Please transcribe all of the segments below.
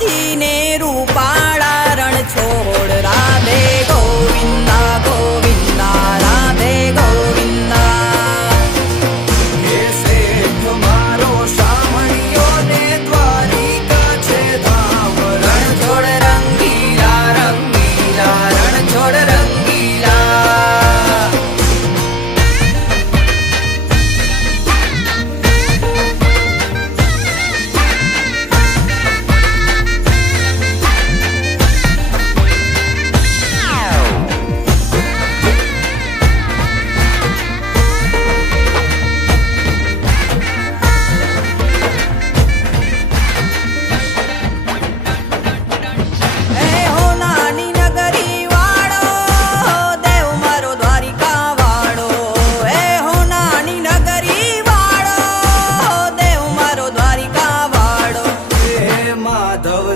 રામજી ને રૂપાળા રણ છોડ રાધે ગોવિંદા ગોવિંદા રાધે ગોવિંદા હે શેઠ મારો શામળિયો ને દ્વારિકા છે ધામ રણ છોડ રંગીલા રંગીલા રણ છોડ રંગીલા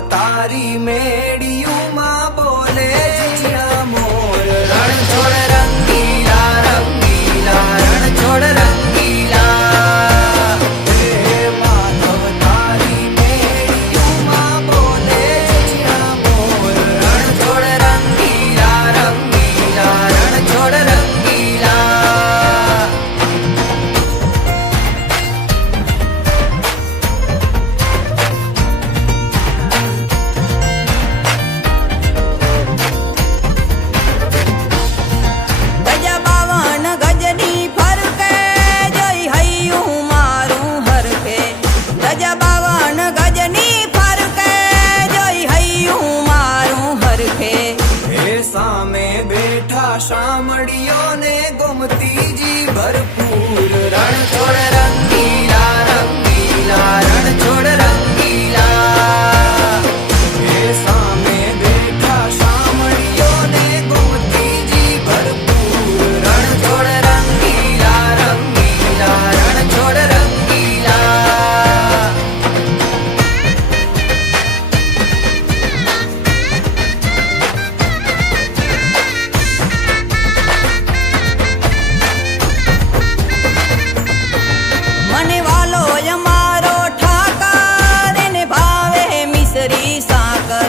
તારી મેડિયુમાં બોલે જીણા મોર રણ છોડ રંગીલા રંગીલા રણ છોડ રંગીલા હે માધવ તારી મેડિયુમાં બોલે જીણા મોર રણ છોડ રંગીલા રંગીલા રણ છોડ રંગીલા સામે બેઠા શામળિયો ને ગોમતીજી ભરપૂર રણ છોડ રંગીલા રંગીલા રણ છોડ રંગીલા હે સામે બેઠા શામળિયો ને ગોમતીજી ભરપૂર રણ છોડ રંગીલા રંગીલા રણ છોડ રંગીલા મને વાલો અમારો ઠાકર એને ભાવે મિસરી સાકર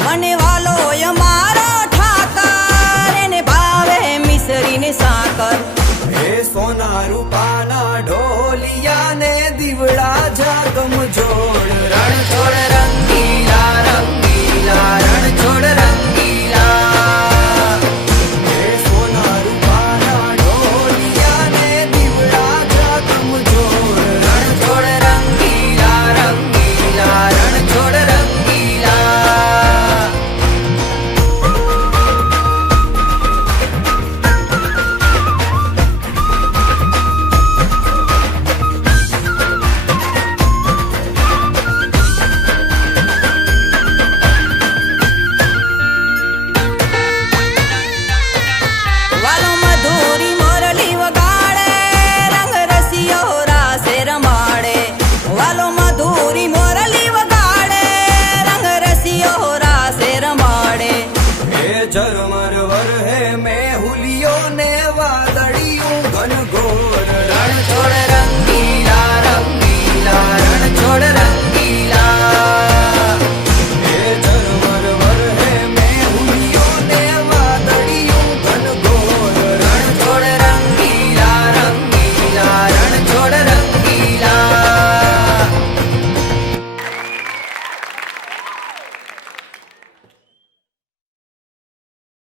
મને વાલો અમારો ઠાકર એને ભાવે મિસરી ને સાકર હે સોના રૂપાના ઢોલિયા ને દીવડા જાગમ જો